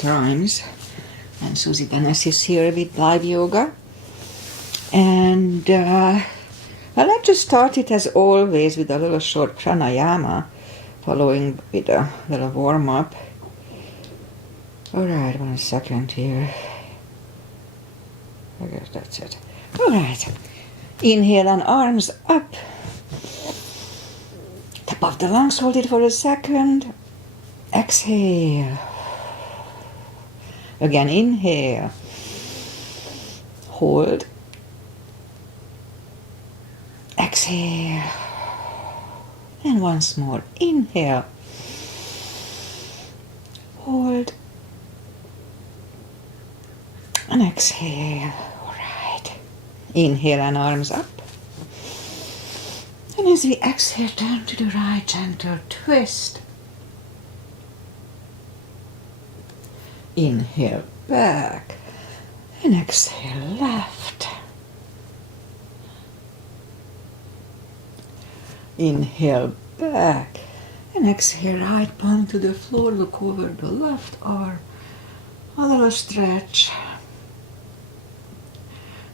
times. And Susie Dennis is here with live yoga. And well, let's just start it as always with a little short pranayama, following with a little warm-up. Alright, 1 second here. I guess that's it. Alright. Inhale and arms up. Top of the lungs, hold it for a second. Exhale. Again, inhale. Hold. Exhale. And once more. Inhale. Hold. And exhale. All right. Inhale and arms up. And as we exhale, turn to the right, gentle twist. Inhale back. And exhale left. Inhale back. And exhale right palm to the floor. Look over the left arm. A little stretch.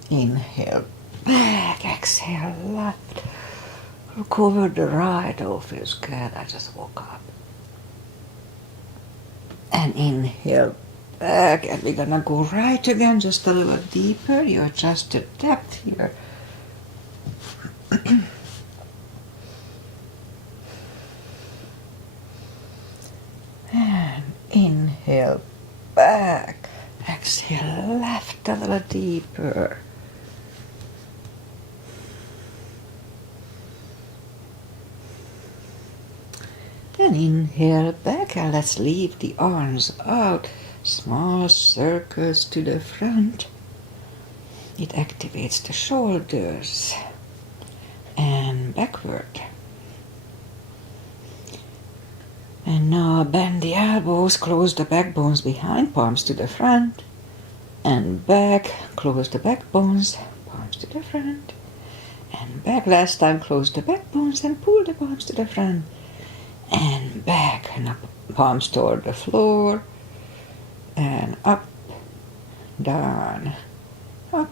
Inhale back, exhale left. Look over the right. Oh, feels good. I just woke up. And inhale back. And we're gonna go right again, just a little deeper. You adjust the depth here. And inhale back. Exhale left a little deeper. And inhale back, and let's leave the arms out. Small circles to the front. It activates the shoulders. And backward. And now bend the elbows, close the backbones behind, palms to the front. And back, close the backbones, palms to the front. And back, last time, close the backbones and pull the palms to the front. And back, and up, palms toward the floor, and up, down, up,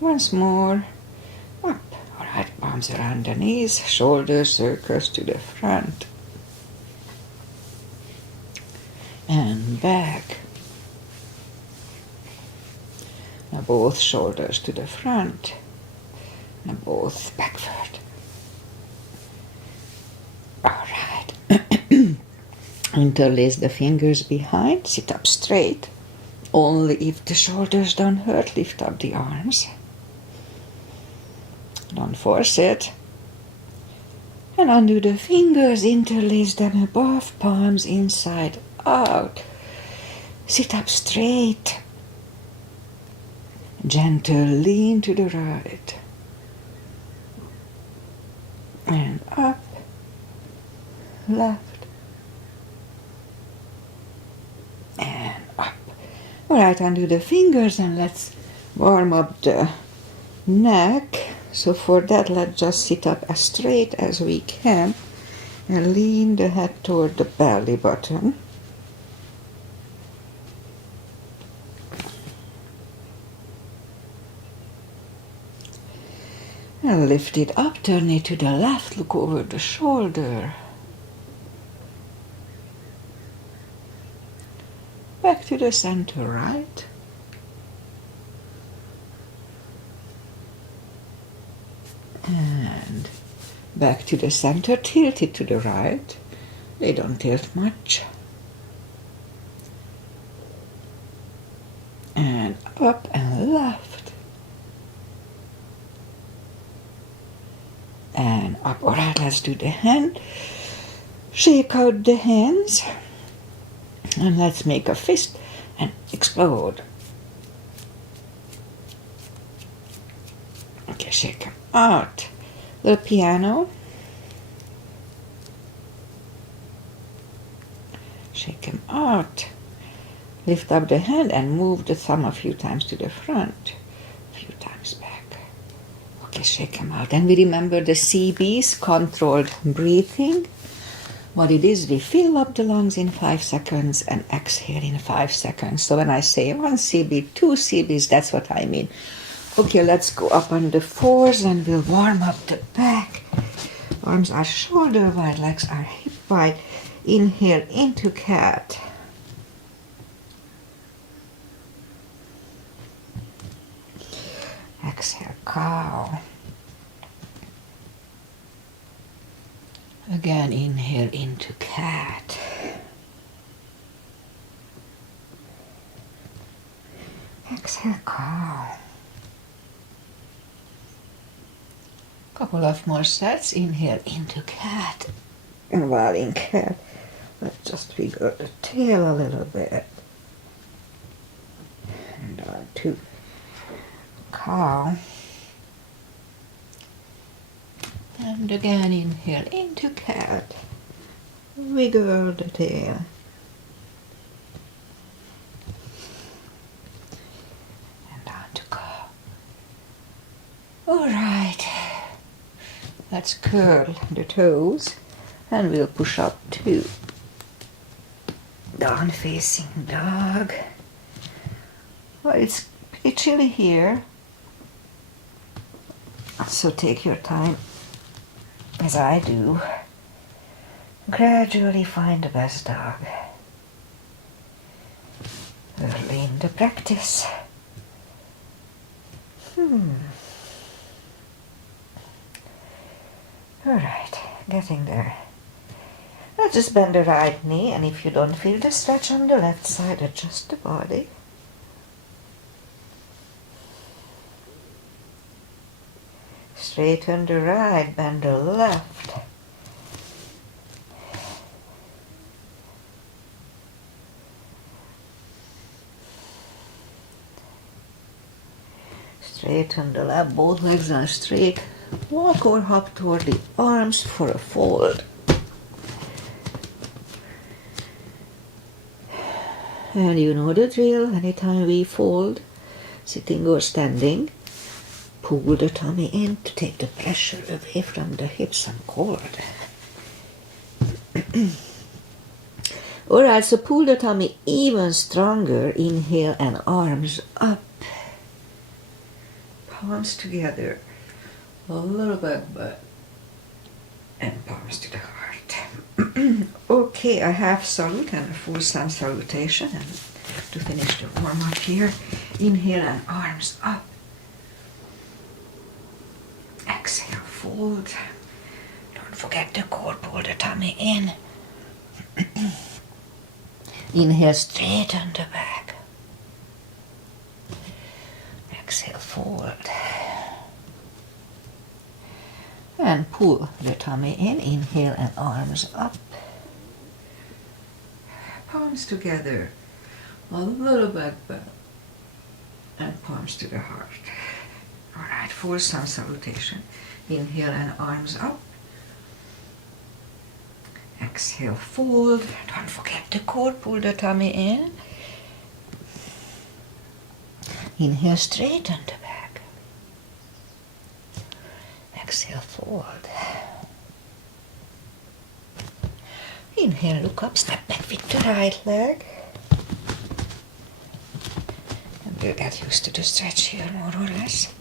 once more, up. All right, palms around the knees, shoulder circles to the front, and back. Now both shoulders to the front, and both backward. Interlace the fingers behind, sit up straight. Only if the shoulders don't hurt, lift up the arms. Don't force it. And undo the fingers, interlace them above, palms inside out. Sit up straight. Gentle lean to the right. And up, left. And up. Alright, undo the fingers and let's warm up the neck. So for that, let's just sit up as straight as we can and lean the head toward the belly button. And lift it up, turn it to the left, look over the shoulder. Back to the center right. And back to the center, tilt it to the right. They don't tilt much. And up and left. And up. All right, let's do the hand. Shake out the hands. And let's make a fist and explode. Okay, shake them out. Little piano. Shake them out. Lift up the hand and move the thumb a few times to the front, a few times back. Okay, shake them out. And we remember the CBs, controlled breathing. What it is, we fill up the lungs in 5 seconds and exhale in 5 seconds. So when I say 1 CB, 2 CBs, that's what I mean. Okay, let's go up on the fours and we'll warm up the back. Arms are shoulder wide, legs are hip wide. Inhale into cat. Exhale, cow. Again, inhale into cat. Exhale, cow. Couple of more sets. Inhale into cat. And while in cat, let's just wiggle the tail a little bit. And on to cow. And again, inhale into cat. Wiggle the tail. And on to cow. All right. Let's curl the toes. And we'll push up to down facing dog. Well, it's pretty chilly here. So take your time, as I do. Gradually find the best dog. Early in the practice. Alright, getting there. Let's just bend the right knee, and if you don't feel the stretch on the left side, adjust the body. Straighten the right, bend the left. Straighten the left, both legs are straight. Walk or hop toward the arms for a fold. And you know the drill. Anytime we fold, sitting or standing, pull the tummy in to take the pressure away from the hips and cord. Alright, so pull the tummy even stronger. Inhale and arms up. Palms together. A little back bend. And palms to the heart. Okay, a half salute and a full sun salutation. And to finish the warm up here, inhale and arms up. Exhale, fold. Don't forget the core, pull the tummy in. Inhale, straighten the back. Exhale, fold. And pull the tummy in. Inhale and arms up. Palms together. A little back bend. And palms to the heart. Alright, full sun salutation. Inhale and arms up. Exhale, fold. Don't forget the core, pull the tummy in. Inhale, straighten the back. Exhale, fold. Inhale, look up, step back with the right leg. And we'll get used to the stretch here more or less.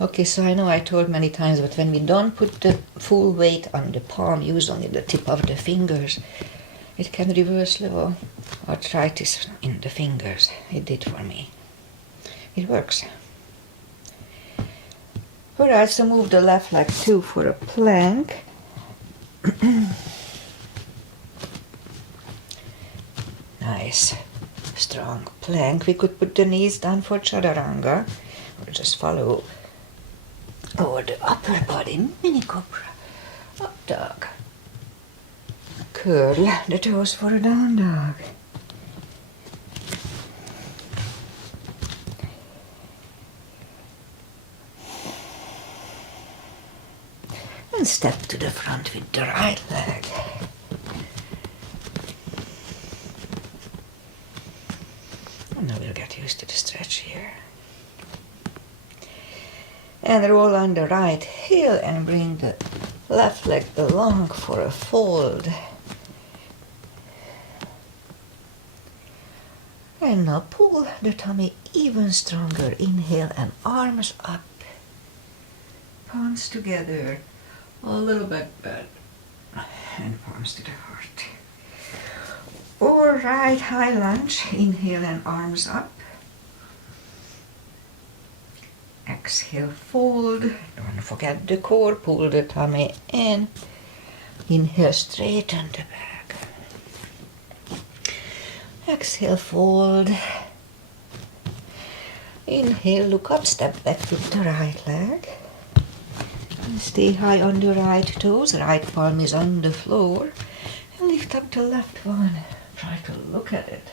Okay, so I know I told many times, but when we don't put the full weight on the palm, use only the tip of the fingers, it can reverse the arthritis in the fingers. It did for me. It works. Alright, so move the left leg too for a plank. Nice, strong plank. We could put the knees down for chaturanga, or just follow over the upper body, mini cobra, up dog. Curl the toes for a down dog. And step to the front with the right leg. And now we'll get used to the stretch here. And roll on the right heel and bring the left leg along for a fold. And now pull the tummy even stronger. Inhale and arms up. Palms together. A little back bend. And palms to the heart. Or right high lunge. Inhale and arms up. Exhale, fold. Don't forget the core. Pull the tummy in. Inhale, straighten the back. Exhale, fold. Inhale, look up, step back with the right leg. And stay high on the right toes. Right palm is on the floor. And lift up the left one. Try to look at it.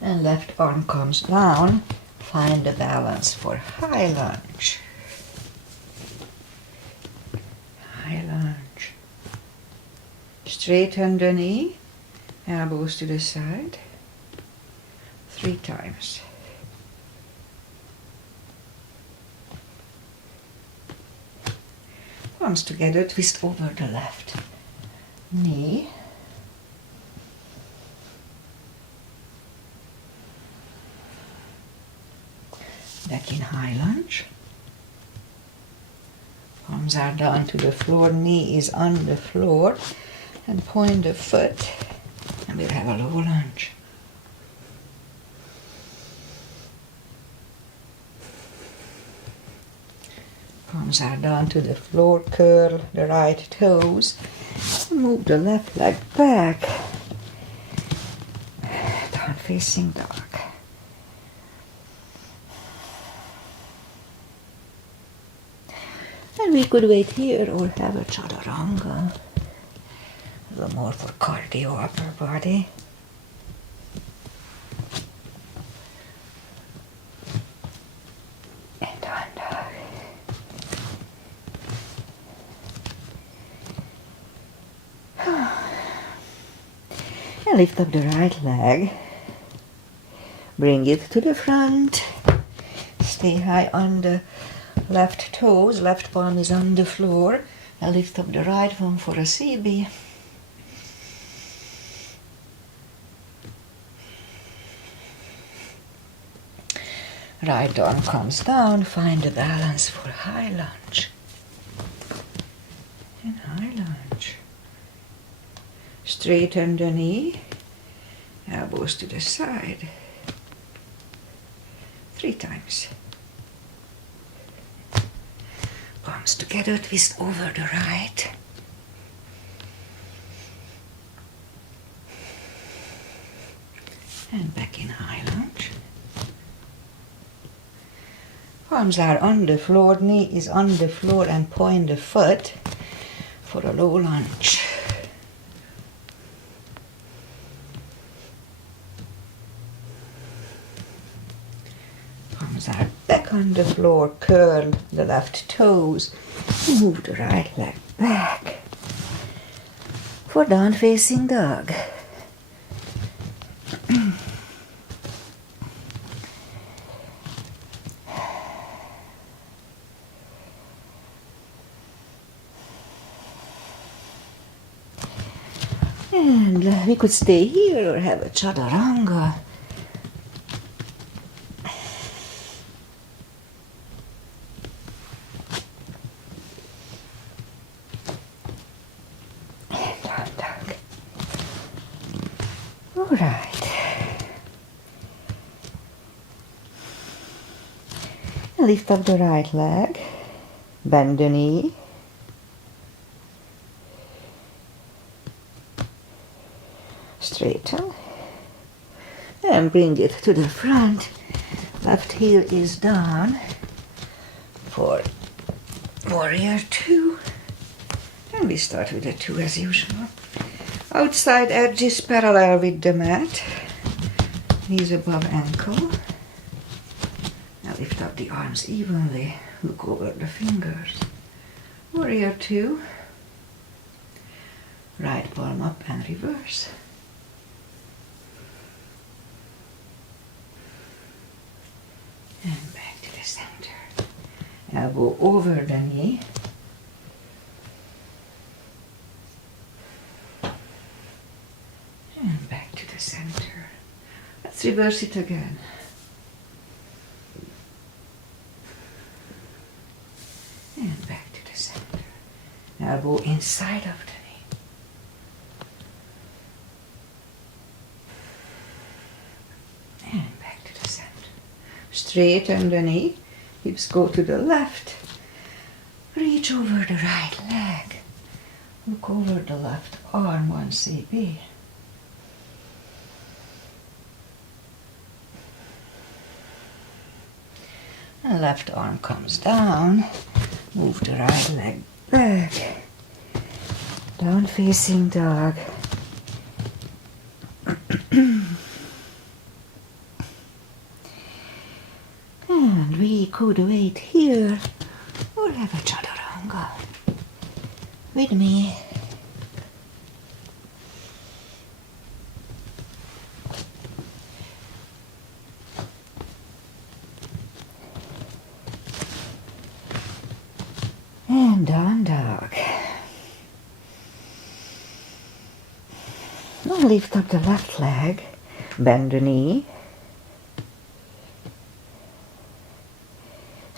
And left arm comes down. Find the balance for high lunge. High lunge. Straighten the knee. Elbows to the side. 3 times. Palms together, twist over the left knee. Back in high lunge. Palms are down to the floor, knee is on the floor, and point the foot, and we'll have a low lunge. Palms are down to the floor, curl the right toes, move the left leg back, down facing dog. And we could wait here or have a chaturanga, a little more for cardio upper body. And down dog. And lift up the right leg. Bring it to the front. Stay high on the left toes. Left palm is on the floor. And lift up the right one for a CB. Right arm comes down. Find the balance for high lunge. And high lunge. Straighten the knee. Elbows to the side. 3 times. Palms together, twist over the right. And back in high lunge. Palms are on the floor, knee is on the floor, and point the foot for a low lunge. Palms are back on the floor, curl the left toes, move the right leg back for down facing dog. And we could stay here or have a chaturanga. And down dog. All right. And lift up the right leg. Bend the knee. Straighten and bring it to the front. Left heel is down for warrior 2. And we start with a 2 as usual. Outside edge is parallel with the mat. Knees above ankle. Now lift up the arms evenly. Look over the fingers. Warrior 2. Right palm up and reverse. And back to the center. Elbow over the knee. And back to the center. Let's reverse it again. And back to the center. Elbow inside of the knee. And back to the center. Straighten the knee. Hips go to the left. Reach over the right leg. Look over the left arm, 1 cb. And left arm comes down. Move the right leg back. Down facing dog. And we could wait here or have a chaturanga with me. And down dog. Now lift up the left leg, bend the knee,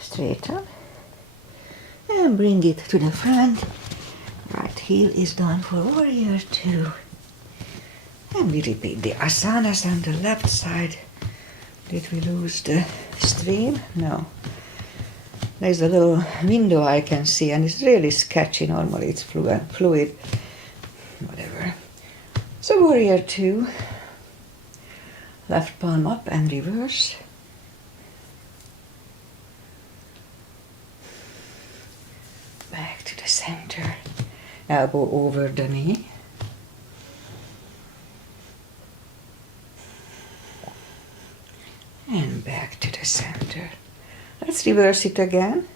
straighten, and bring it to the front. Right heel is down for warrior 2. And we repeat the asanas on the left side. Did we lose the stream? No. There's a little window I can see, and it's really sketchy. Normally it's fluid. Whatever. So warrior 2. Left palm up and reverse. Back to the center. Elbow over the knee. And back to the center. Let's reverse it again.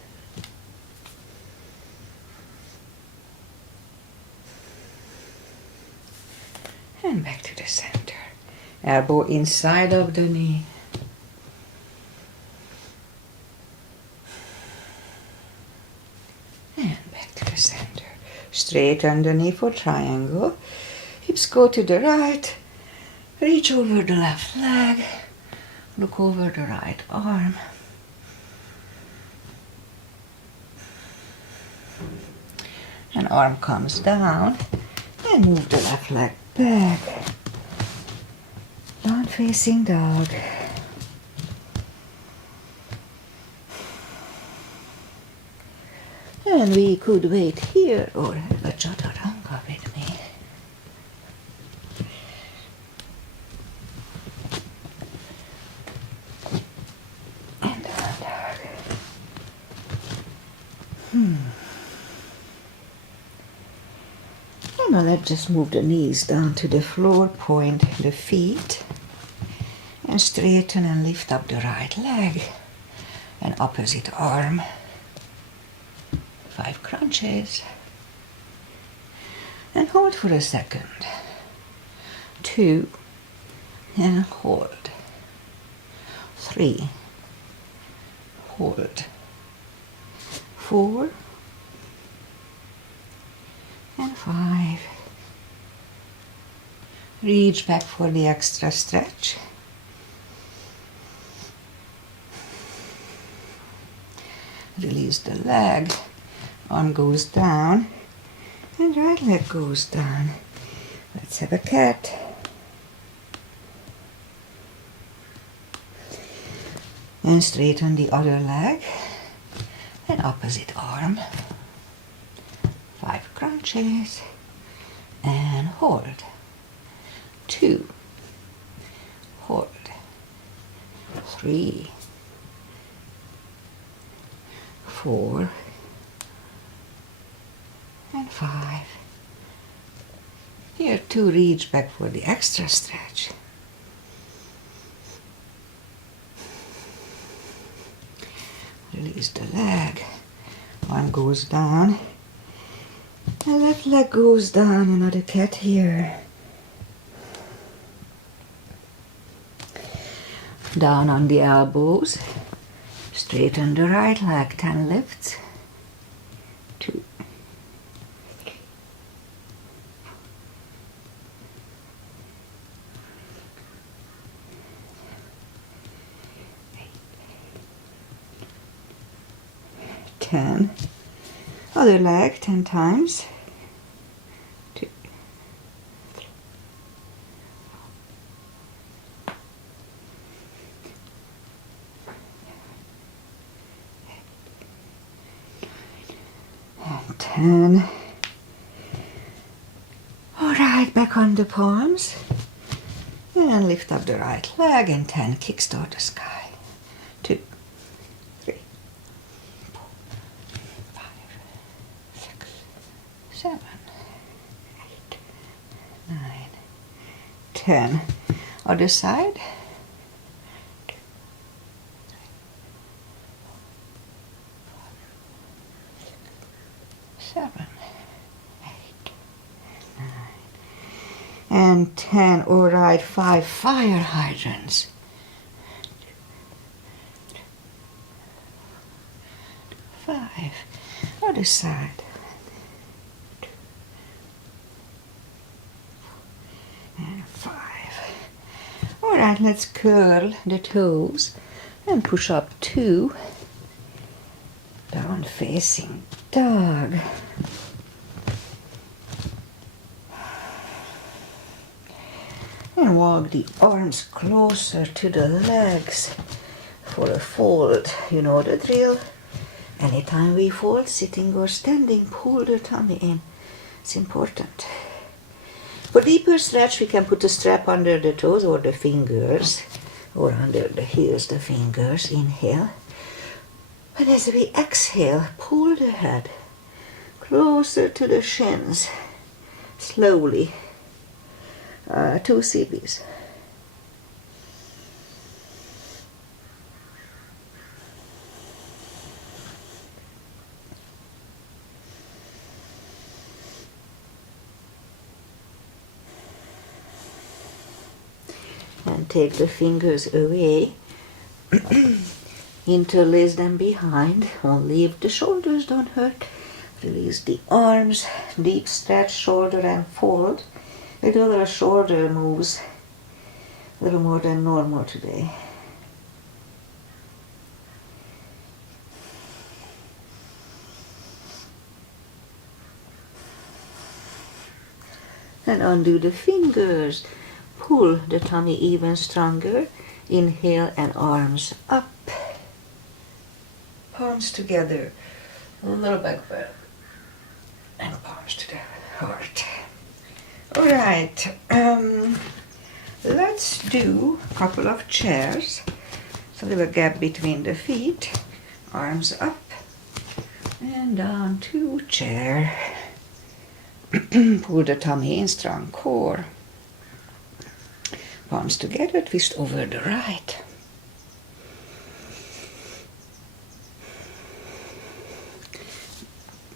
And back to the center. Elbow inside of the knee. And back to the center. Straighten the knee for triangle. Hips go to the right. Reach over the left leg. Look over the right arm. And arm comes down. And move the left leg back. Down facing dog. And we could wait here or have a chaturanga with me. And down dog. Now let's just move the knees down to the floor, point the feet, and straighten and lift up the right leg and opposite arm. 5 crunches. And hold for a second. 2, and hold. 3, hold. 4, and 5. Reach back for the extra stretch. Release the leg. Arm goes down. And right leg goes down. Let's have a cat. And straighten the other leg. And opposite arm. 5 crunches. And hold. 2. Hold. 3. 4. And 5. Here 2, reach back for the extra stretch. Release the leg. Arm goes down. The left leg goes down. Another cat here. Down on the elbows. Straighten the right leg, 10 lifts. 2, 3, 10. Other leg 10 times. 2, 3, 10. Alright, back on the palms. And lift up the right leg and 10. Kickstart the sky. 2, 3, 4, 5, 6, 7, 8, 9, 10. Other side. 2, 3, 4, 5, 6, 7, 8, 9, and 10. All right, 5 fire hydrants. 5. Other side. 2, 4, and 5. All right, let's curl the toes and push up 2. Down facing dog. And walk the arms closer to the legs for a fold. You know the drill. Anytime we fold, sitting or standing, pull the tummy in. It's important. For deeper stretch, we can put a strap under the toes or the fingers, or under the heels, the fingers. Inhale. And as we exhale, pull the head closer to the shins. Slowly. 2 CBs. And take the fingers away. Interlace them behind. Only if the shoulders don't hurt. Release the arms. Deep stretch, shoulder and fold. We do a little shoulder moves, a little more than normal today. And undo the fingers. Pull the tummy even stronger. Inhale and arms up. Palms together. A little back bend. And palms to the heart. All right, let's do a couple of chairs. So a little gap between the feet, arms up, and down to chair. Pull the tummy in, strong core. Palms together, twist over the right.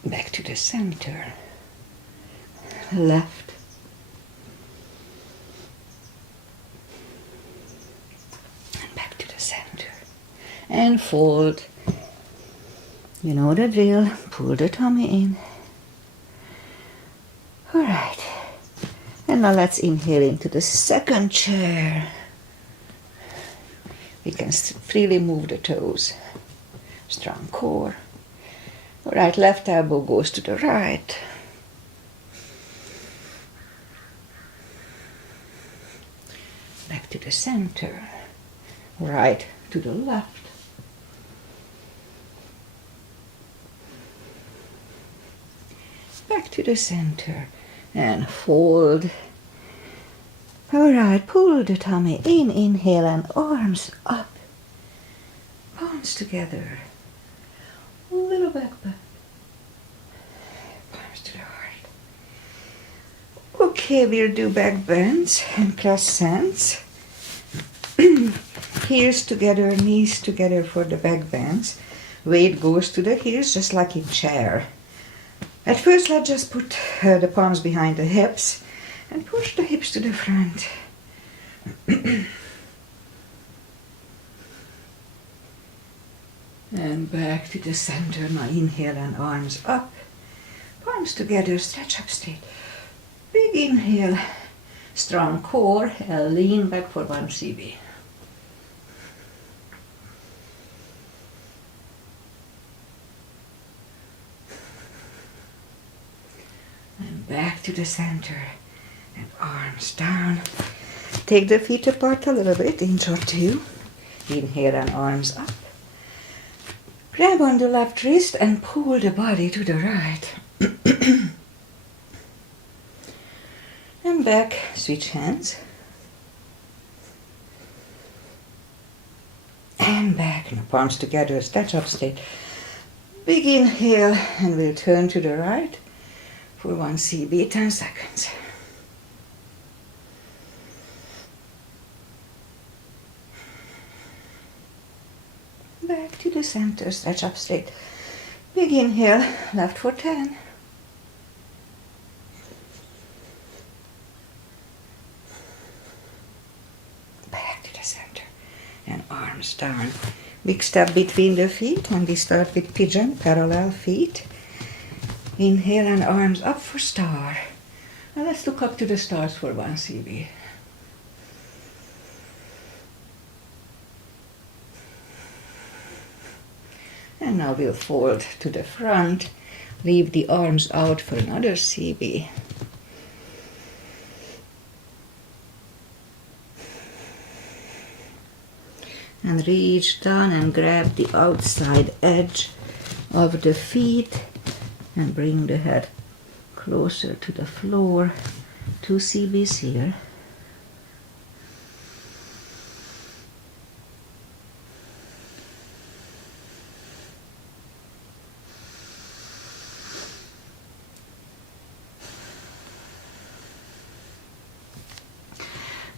Back to the center. Left. And fold. You know the drill. Pull the tummy in. All right. And now let's inhale into the second chair. We can freely move the toes. Strong core. All right, left elbow goes to the right. Back to the center. Right to the left. Back to the center and fold. All right, pull the tummy in, inhale and arms up. Palms together. A little back bend. Palms to the heart. Okay, we'll do back bends and crescents. Heels together, knees together for the back bends. Weight goes to the heels just like in chair. At first, let's just put the palms behind the hips and push the hips to the front. And back to the center. Now inhale and arms up. Palms together, stretch up straight. Big inhale, strong core, lean back for 1 CB. And back to the center. And arms down. Take the feet apart a little bit, inch or two. Inhale and arms up. Grab on the left wrist and pull the body to the right. And back, switch hands. And back, now palms together, stretch up straight. Big inhale, and we'll turn to the right for 1 CB, 10 seconds. Back to the center, stretch up straight. Big inhale, left for 10. Back to the center. And arms down. Big step between the feet, and we start with pigeon, parallel feet. Inhale and arms up for star. Now let's look up to the stars for 1 CB. And now we'll fold to the front, leave the arms out for another CB. And reach down and grab the outside edge of the feet and bring the head closer to the floor. 2 CBs here.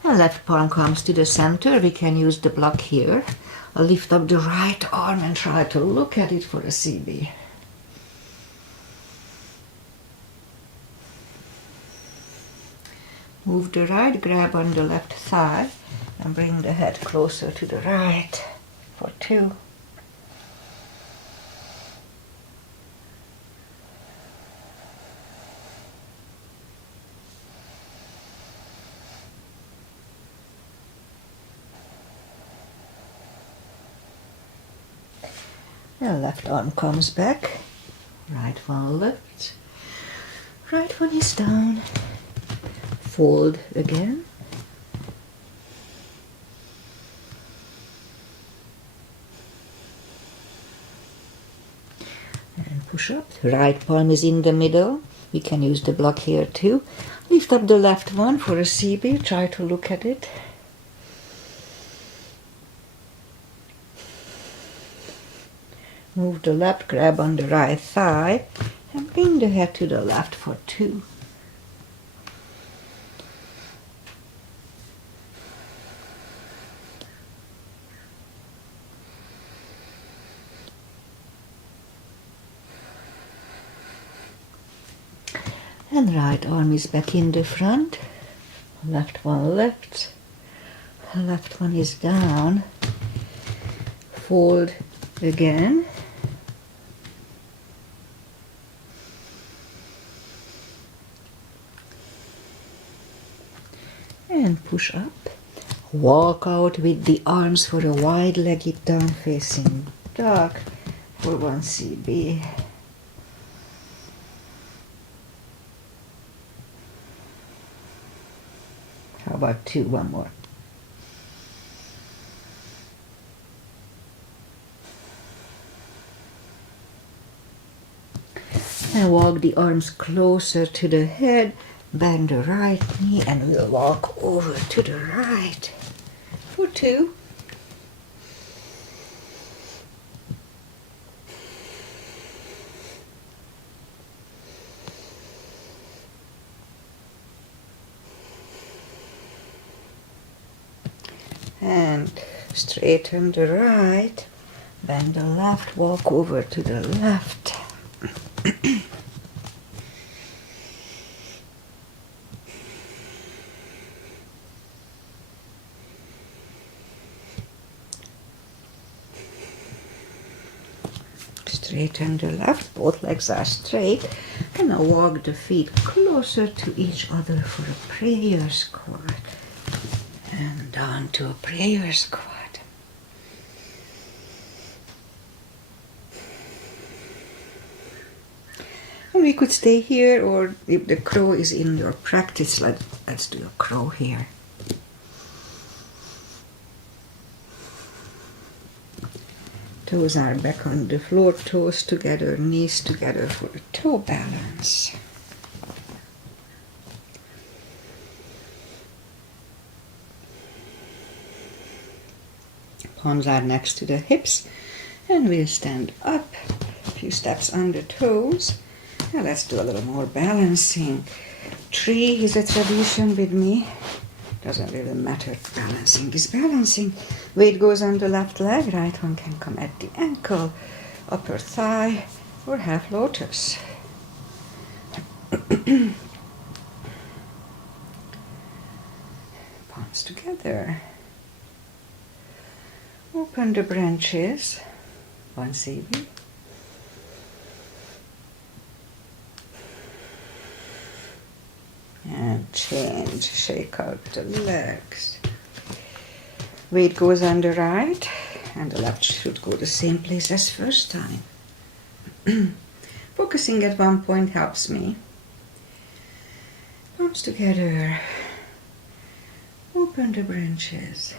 Left palm comes to the center. We can use the block here. I'll lift up the right arm and try to look at it for a CB. Move the right, grab on the left thigh and bring the head closer to the right for 2. The left arm comes back, right one lifts, right one is down, fold again, and push up. Right palm is in the middle, we can use the block here too. Lift up the left one for a CB, try to look at it. Move the left, grab on the right thigh, and bring the head to the left for 2. And right arm is back in the front, left one lifts, left one is down, fold again. And push up. Walk out with the arms for a wide-legged down-facing dog for 1 CB. How about 2? One more. And walk the arms closer to the head. Bend the right knee and we'll walk over to the right for 2. And straighten the right, bend the left, walk over to the left. straighten the left, both legs are straight, and now walk the feet closer to each other for a prayer squat. And down to a prayer squat. And we could stay here, or if the crow is in your practice, let's do a crow here. Toes are back on the floor, toes together, knees together for a toe balance. Palms are next to the hips, and we'll stand up, a few steps on the toes. Now let's do a little more balancing. 3 is a tradition with me. Doesn't really matter, balancing is balancing. Weight goes on the left leg, right one can come at the ankle, upper thigh, or half lotus. Palms together. Open the branches, 1 CB. And change, shake out the legs. Weight goes on the right, and the left should go the same place as first time. Focusing at one point helps me. Palms together. Open the branches.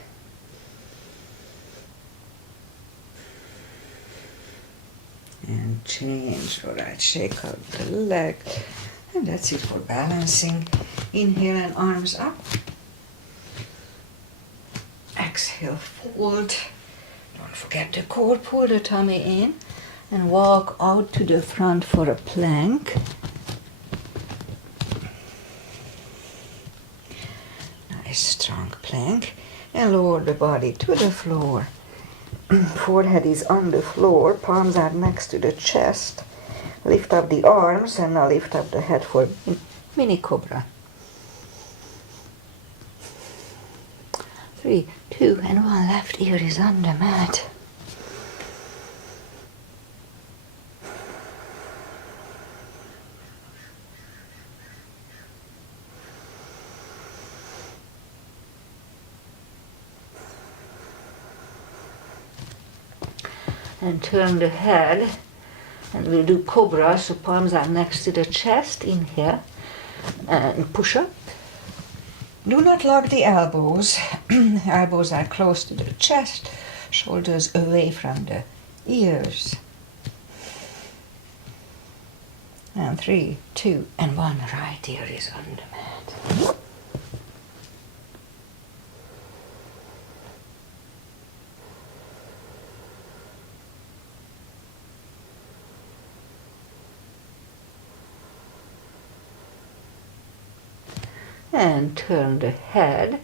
And change, all right, shake out the leg. And that's it for balancing. Inhale and arms up. Exhale, fold. Don't forget the core, pull the tummy in and walk out to the front for a plank. Nice strong plank. And lower the body to the floor. Forehead is on the floor, palms are next to the chest. Lift up the arms and now lift up the head for mini cobra. 3, 2, and 1. Left ear is on the mat. And turn the head, and we'll do cobra, so palms are next to the chest. Inhale and push up. Do not lock the elbows. Elbows are close to the chest, shoulders away from the ears. And 3, 2, and 1. Right ear is on the mat. And turn the head.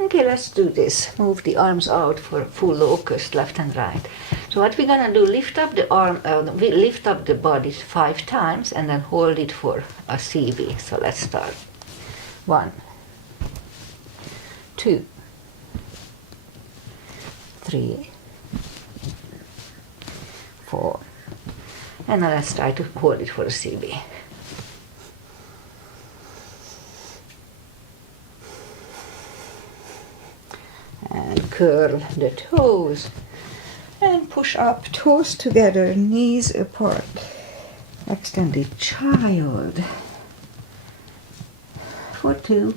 Okay, let's do this. Move the arms out for full locust, left and right. So what we're gonna do, lift up the arm, we lift up the body 5 times and then hold it for a CV. So let's start. 1, 2, 3, 4. And now let's try to hold it for a CV. And curl the toes and push up, toes together, knees apart. Extended child for 2.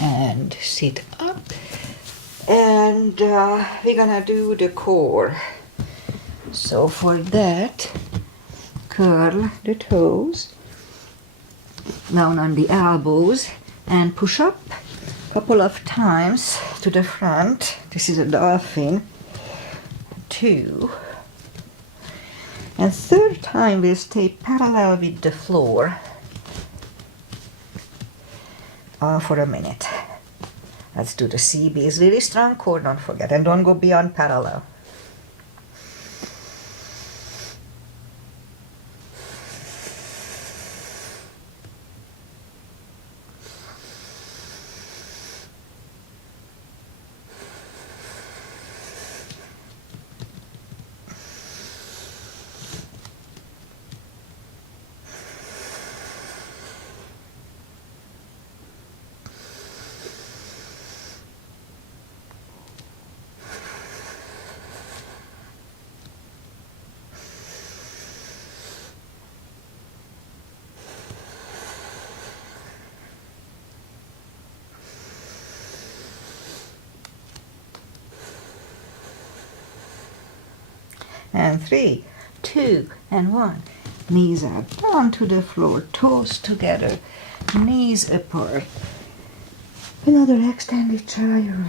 And sit up. And we're gonna do the core. So for that, curl the toes down on the elbows and push up a couple of times to the front. This is a dolphin. 2. And 3rd time we'll stay parallel with the floor for a minute. Let's do the CB. It's really strong core, don't forget, and don't go beyond parallel. and 3, 2, and 1. Knees are down to the floor, toes together, knees apart. Another extended child.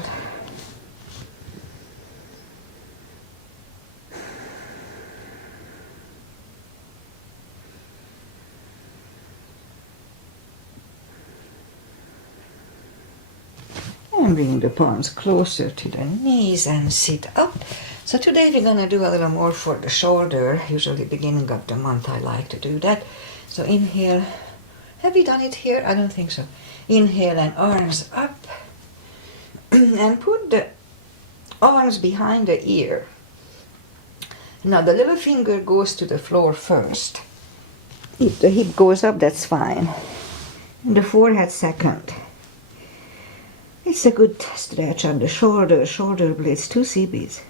And bring the palms closer to the knees and sit up. So today we're gonna do a little more for the shoulder. Usually beginning of the month I like to do that. So inhale. Have we done it here? I don't think so. Inhale and arms up. And put the arms behind the ear. Now the little finger goes to the floor first. If the hip goes up, that's fine. And the forehead second. It's a good stretch on the shoulder blades, 2 CBs.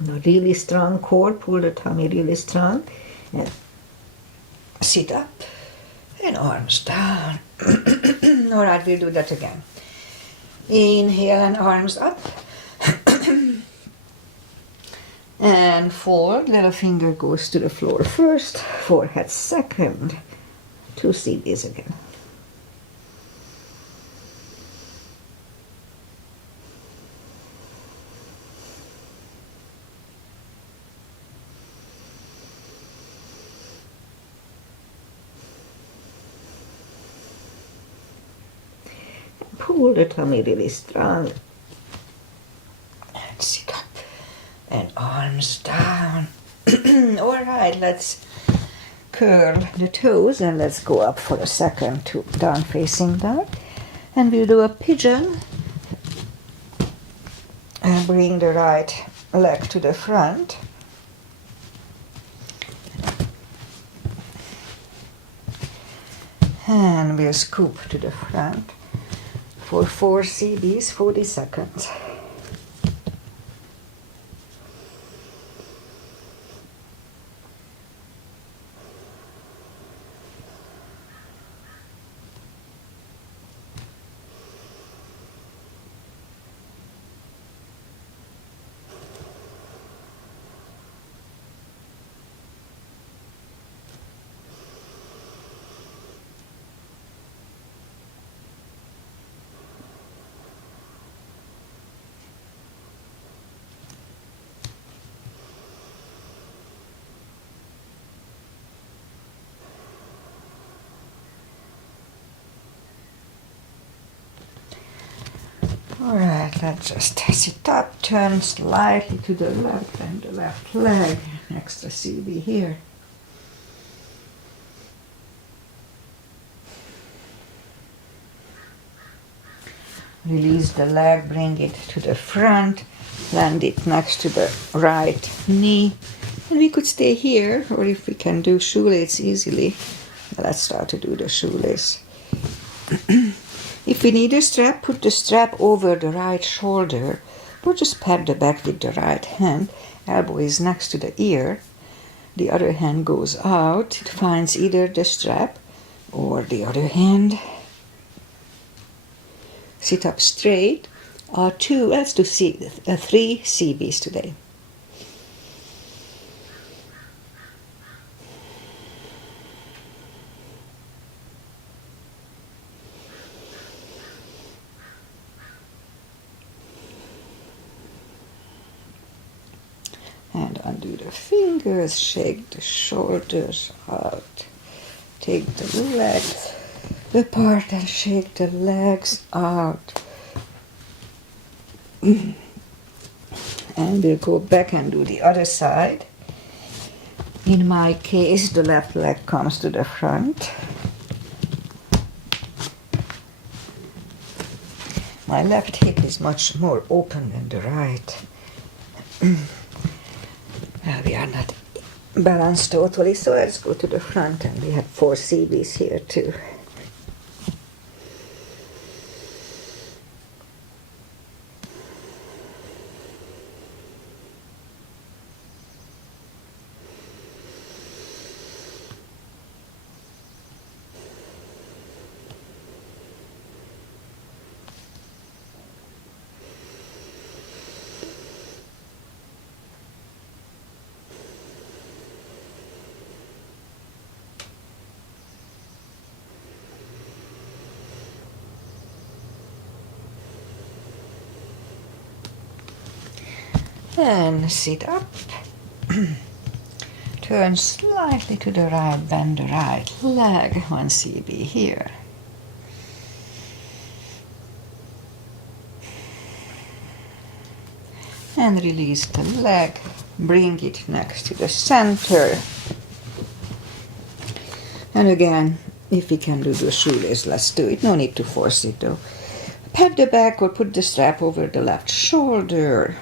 A really strong core, pull the tummy really strong. And sit up and arms down. Alright, we'll do that again. Inhale and arms up. And fold, little finger goes to the floor first, forehead second. 2 CBs again. Pull the tummy really strong. And sit up. And arms down. Alright, let's curl the toes and let's go up for a second to down facing dog. And we'll do a pigeon. And bring the right leg to the front. And we'll scoop to the front for 4 CBs, 40 seconds. Alright, let's just sit up, turn slightly to the left and the left leg, extra CB here. Release the leg, bring it to the front, land it next to the right knee. And we could stay here, or if we can do shoelace easily, let's start to do the shoelace. If we need a strap, put the strap over the right shoulder, or just pat the back with the right hand. Elbow is next to the ear. The other hand goes out. It finds either the strap or the other hand. Sit up straight. Let's do 3 CBs today. And undo the fingers, shake the shoulders out. Take the legs apart and shake the legs out. And we'll go back and do the other side. In my case, the left leg comes to the front. My left hip is much more open than the right. We are not balanced totally, so let's go to the front, and we have 4 CBs here too. And sit up. Turn slightly to the right, bend the right leg, 1 cb here. And release the leg, bring it next to the center. And again, if we can do the shoelace, let's do it. No need to force it though. Pat the back or put the strap over the left shoulder.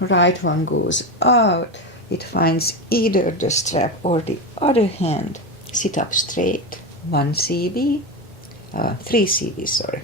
Right one goes out. It finds either the strap or the other hand. Sit up straight, 1 cb, 3 cb, sorry.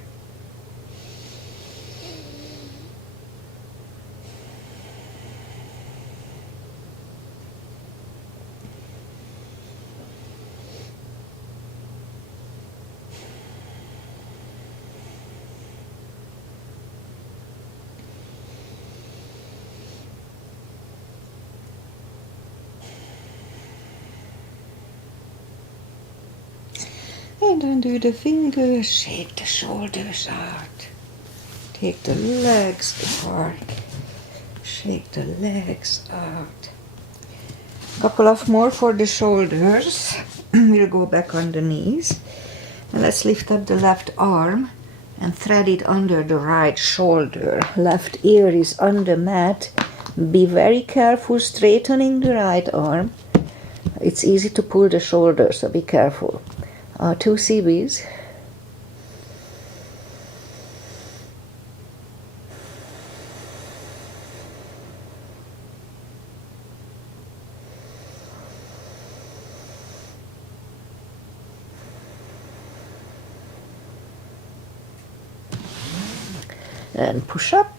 And undo the fingers, shake the shoulders out. Take the legs apart, shake the legs out. Couple of more for the shoulders. We'll go back on the knees. And let's lift up the left arm and thread it under the right shoulder. Left ear is on the mat. Be very careful straightening the right arm. It's easy to pull the shoulder, so be careful. 2 cbs. And push up,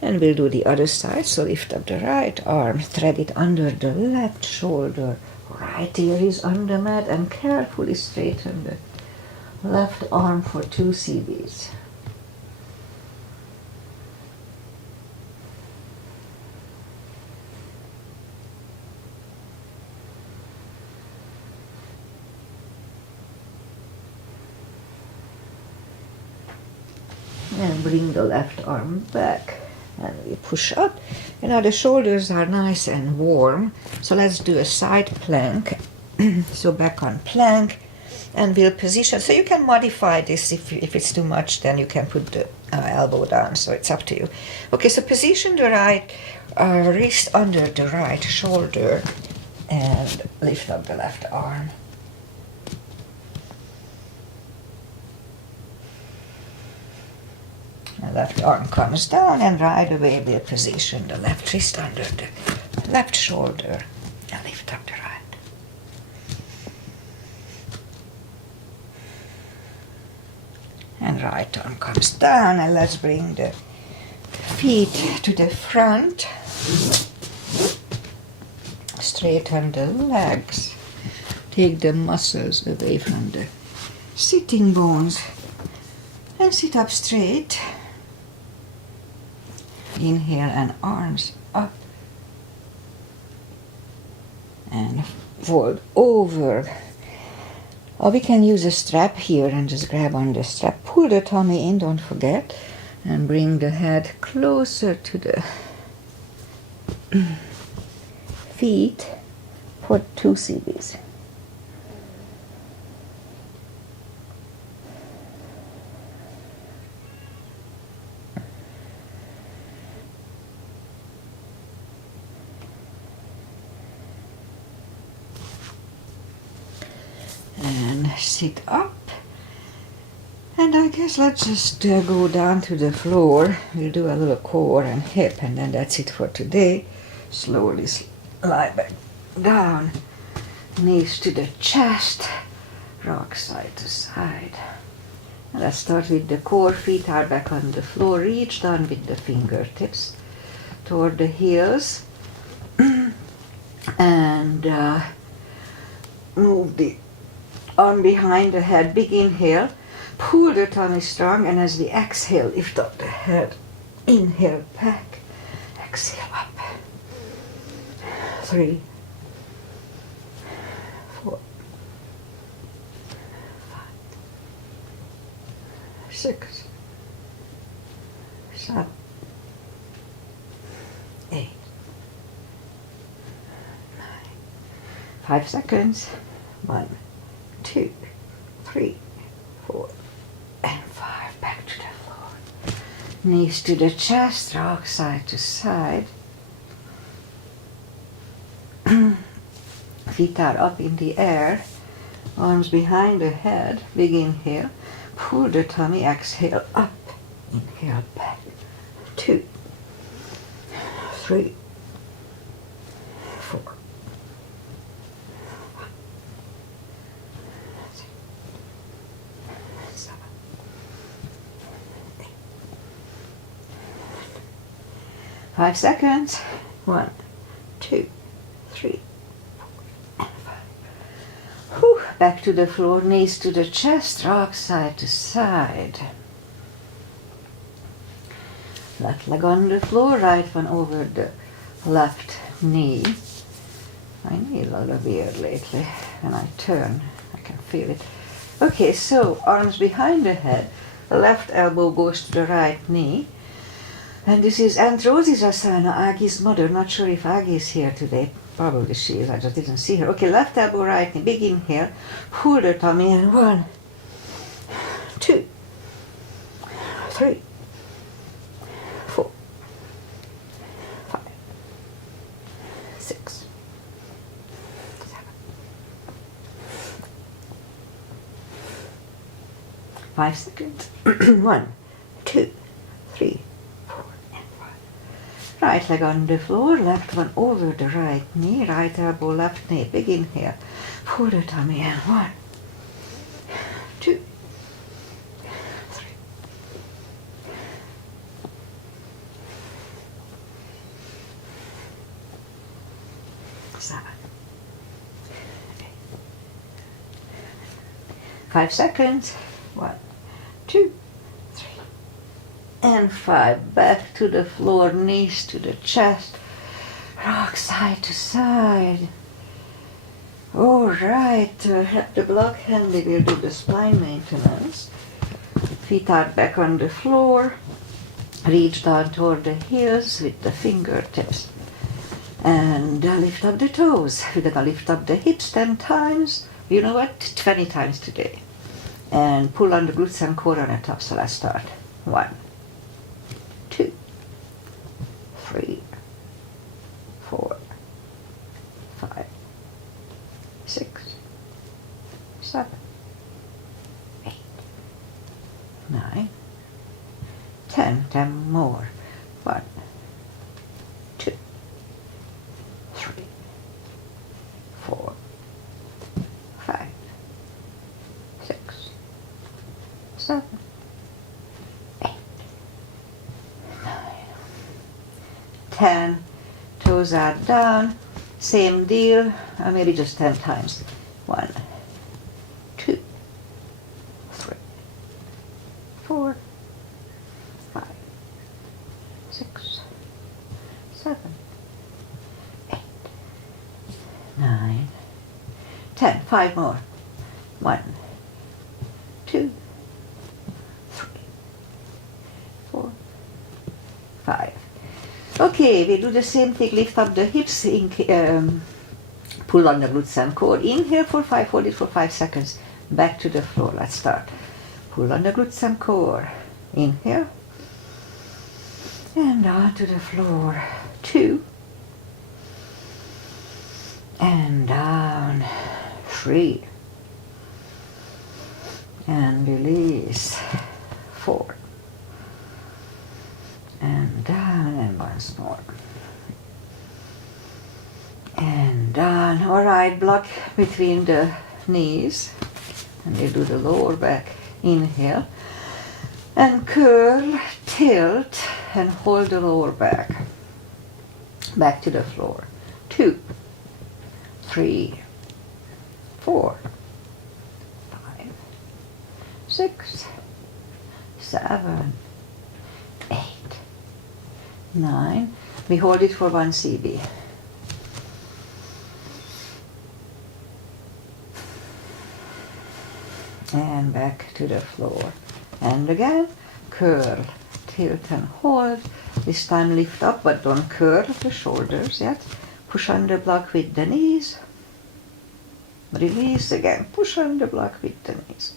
and we'll do the other side. So lift up the right arm, thread it under the left shoulder. Right ear is on the mat, and carefully straighten the left arm for 2 cbs. And bring the left arm back, and we push up. And now the shoulders are nice and warm, so let's do a side plank. So back on plank, and we'll position. So you can modify this if it's too much, then you can put the elbow down, so it's up to you. Okay, so position the right wrist under the right shoulder and lift up the left arm. The left arm comes down, and right away we'll position the left wrist under the left shoulder and lift up the right. And right arm comes down, and let's bring the feet to the front. Straighten the legs. Take the muscles away from the sitting bones and sit up straight. Inhale and arms up, and fold over. Or we can use a strap here and just grab on the strap. Pull the tummy in, don't forget, and bring the head closer to the feet for 2 cbs. And sit up, and I guess let's just go down to the floor. We'll do a little core and hip, and then that's it for today. Slowly lie back down, knees to the chest, rock side to side. And let's start with the core. Feet are back on the floor. Reach down with the fingertips toward the heels, and move the arm behind the head. Big inhale, pull the tummy strong, and as we exhale, lift up the head. Inhale back, exhale up. 3, 4, 5, 6, 7, 8, 5 seconds. 1, 2, 3, 4, and 5. Back to the floor. Knees to the chest, rock side to side. Feet are up in the air. Arms behind the head. Big inhale. Pull the tummy. Exhale up. Inhale back. 2, 3, 4. 5 seconds. 1, 2, 3, 4, and 5. Whew. Back to the floor, knees to the chest, rock side to side. Left leg on the floor, right one over the left knee. My knee a little weird lately. When I turn, I can feel it. Okay, so arms behind the head, the left elbow goes to the right knee. And this is Androsi's Asana, Agi's mother. Not sure if Agi is here today. Probably she is, I just didn't see her. Okay, left elbow, right knee, big inhale. Pull the tummy in. 1, 2, 3, 4, 5, 6, 7. 5 seconds. 1, 2, 3, 4, and 5. Right leg on the floor, left one over the right knee, right elbow, left knee, big inhale. Pull the tummy in. 1, 2, 3, 7, 8. 5 seconds. 1, 2, 3, and 5. Back to the floor, knees to the chest, rock side to side. All right, have the block handy. We'll do the spine maintenance. Feet are back on the floor. Reach down toward the heels with the fingertips. And lift up the toes. We're gonna lift up the hips 10 times. You know what? 20 times today. And pull on the glutes and core on the top. So let's start. 1, 2, 3, 4, 5, 6, 7, 8, 9, 10. 10 more. 1, 2, 3, 4, 5, 6, 7, 8, 9, 10. Toes are down. Same deal, maybe just 10 times. 1, 2, 3, 4, 5, 6, 7, 8, 9, 10. 5 more. 1, 2, 3, 4, 5. Okay, we do the same thing. Lift up the hips, pull on the glutes and core. Inhale for 5, hold it for 5 seconds. Back to the floor. Let's start. Pull on the glutes and core. Inhale. And down to the floor. 2. And down. 3. And release. 4. And down, and once more. And down. All right, block between the knees. And we do the lower back. Inhale. And curl, tilt, and hold the lower back. Back to the floor. 2, 3, 4, 5, 6, 7, 8, 9. We hold it for 1 CB. And back to the floor. And again, curl, tilt and hold. This time lift up, but don't curl the shoulders yet. Push on the block with the knees. Release again. Push on the block with the knees.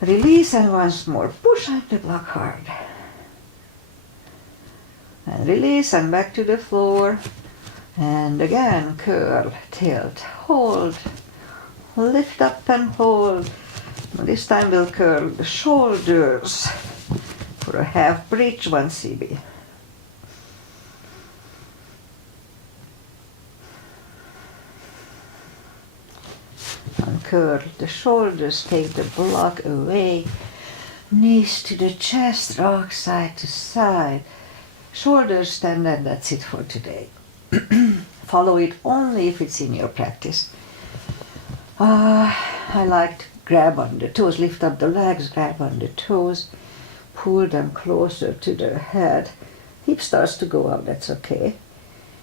Release and once more. Push on the block hard. And release and back to the floor. And again, curl, tilt, hold. Lift up and hold. This time we'll curl the shoulders for a half bridge, 1 CB. Uncurl the shoulders, take the block away. Knees to the chest, rock side to side. Shoulders stand, and that's it for today. Follow it only if it's in your practice. I like to grab on the toes, lift up the legs, grab on the toes, pull them closer to the head. Hip starts to go up, that's okay.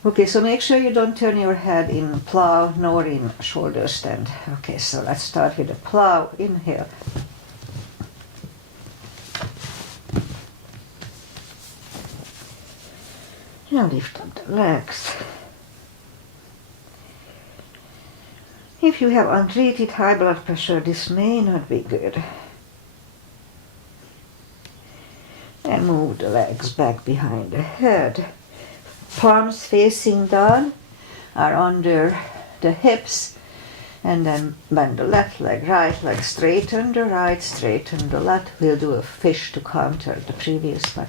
Okay, so make sure you don't turn your head in plow nor in shoulder stand. Okay, so let's start with the plow. Inhale. Now lift up the legs. If you have untreated high blood pressure, this may not be good. And move the legs back behind the head. Palms facing down are under the hips. And then bend the left leg, right leg, straighten the right, straighten the left. We'll do a fish to counter the previous one.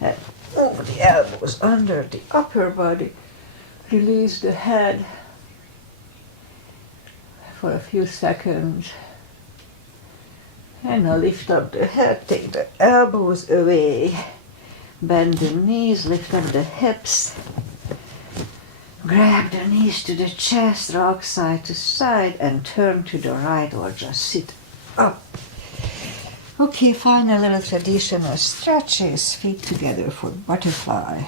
And move the elbows under the upper body. Release the head for a few seconds. And now lift up the head, take the elbows away. Bend the knees, lift up the hips. Grab the knees to the chest, rock side to side, and turn to the right or just sit up. Okay, final little traditional stretches, feet together for butterfly.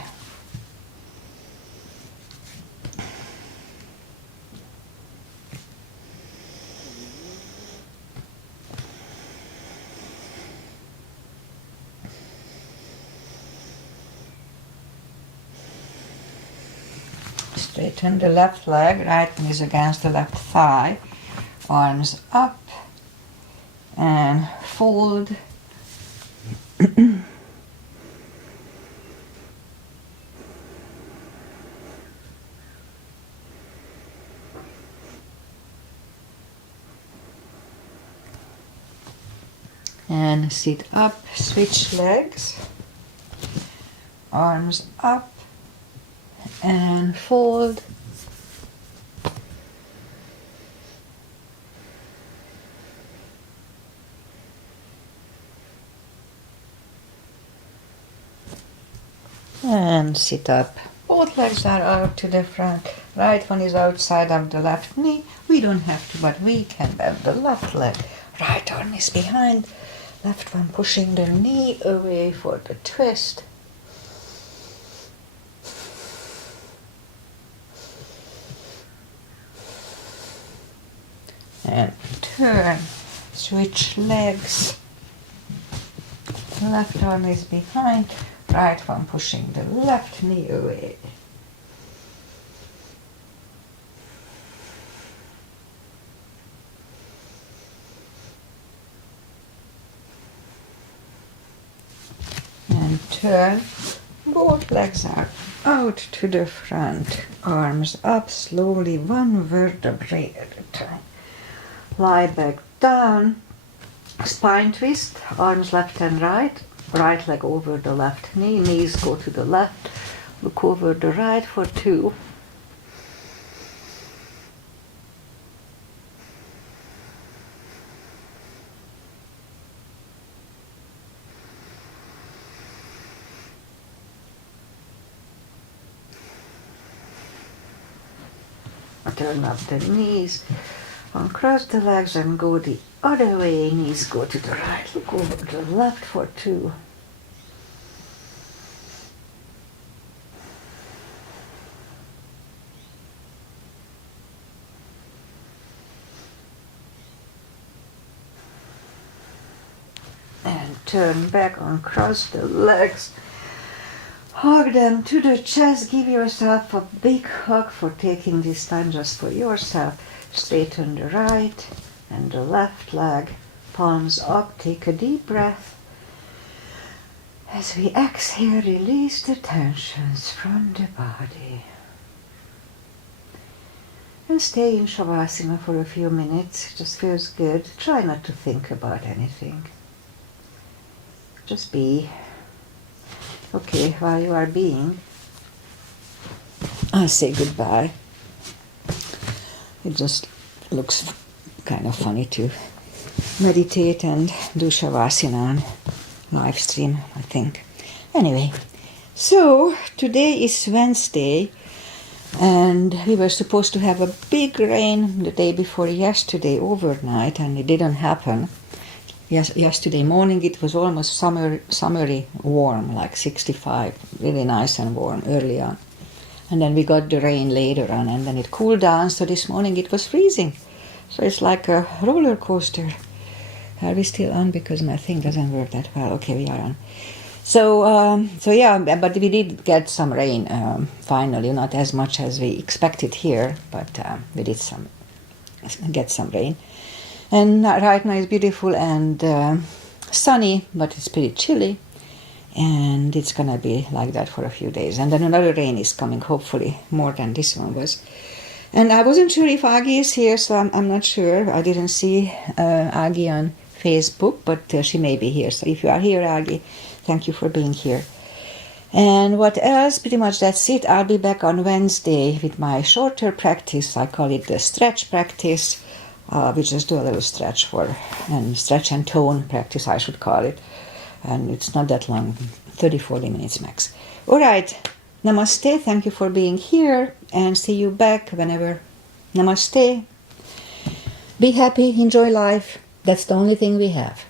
Straighten the left leg, right knee is against the left thigh, arms up and fold. And sit up, switch legs, arms up and fold. And sit up. Both legs are out to the front. Right one is outside of the left knee. We don't have to, but we can bend the left leg. Right arm is behind. Left one pushing the knee away for the twist. And turn, switch legs. Left arm is behind, right one pushing the left knee away. And turn, both legs are out to the front, arms up slowly, one vertebrae at a time. Lie back down, spine twist, arms left and right, right leg over the left knee, knees go to the left, look over the right for 2. Turn up the knees, uncross the legs and go the other way, knees go to the right, look over the left for 2. And turn back, uncross the legs, Hug them to the chest. Give yourself a big hug for taking this time just for yourself. Straighten the right and the left leg. Palms up. Take a deep breath. As we exhale, release the tensions from the body. And stay in Shavasana for a few minutes. It just feels good. Try not to think about anything. Just be. Okay, while you are being, I say goodbye. It just looks kind of funny to meditate and do Shavasana on live stream, I think. Anyway, so today is Wednesday, and we were supposed to have a big rain the day before yesterday overnight, and it didn't happen. Yesterday morning it was almost summery warm, like 65, really nice and warm early on. And then we got the rain later on, and then it cooled down, so this morning it was freezing. So it's like a roller coaster. Are we still on? Because my thing doesn't work that well. Okay, we are on. So yeah, but we did get some rain finally, not as much as we expected here, but we did get some rain. And right now it's beautiful and sunny, but it's pretty chilly. And it's going to be like that for a few days. And then another rain is coming, hopefully, more than this one was. And I wasn't sure if Aggie is here, so I'm not sure. I didn't see Aggie on Facebook, but she may be here. So if you are here, Aggie, thank you for being here. And what else? Pretty much that's it. I'll be back on Wednesday with my shorter practice. I call it the stretch practice. We just do a little stretch stretch and tone practice, I should call it. And it's not that long, 30-40 minutes max. All right, namaste, thank you for being here, and see you back whenever. Namaste. Be happy, enjoy life. That's the only thing we have.